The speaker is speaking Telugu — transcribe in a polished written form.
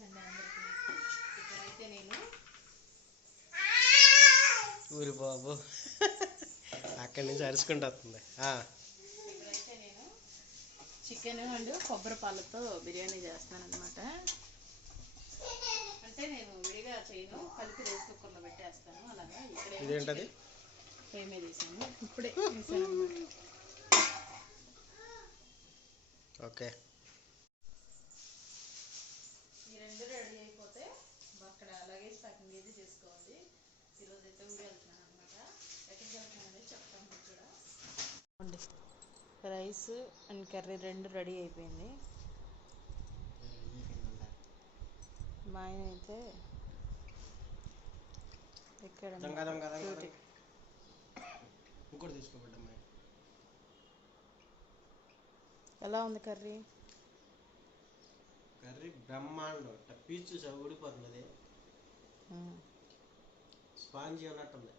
హాలిడేస్ అండి అందరికి. ఇక్కడైతే నేను ఊరి బాబు అక్కడి నుంచి అరుచుకుంటూ వస్తుంది. ఇక్కడైతే నేను చికెన్ అండ్ కొబ్బరి పాలతో బిర్యానీ చేస్తాను అనమాట. అంటే నేను విడిగా చేయను, కలిపి రైస్ కుక్కర్లో పెట్టేస్తాను. అలాగా ఇదేంటది పొయ్యి మీద వేసాను, ఇప్పుడే వేసాను అనమాట. ఓకే, ఈ రెండు రెడీ అయిపోతే అక్కడ లగేజ్ ప్యాకింగ్ ఏది చేసుకోవాలి. ఈరోజు అయితే ఊరు వెళ్తున్నాను అనమాట. ఎక్కడికి వెళ్తున్నాను అనేది చెప్తాను కూడా. రైస్ అండ్ కర్రీ రెండు రెడీ అయిపోయింది. మా ఆయన అయితే ఇక్కడ ఇంకోటి తీసుకోబడ్డమ్మా. ఎలా ఉంది కర్రీ? కర్రీ బ్రహ్మాండం. పీచు ఊడిపోతున్నది, స్పాంజీ అన్నట్టుంది.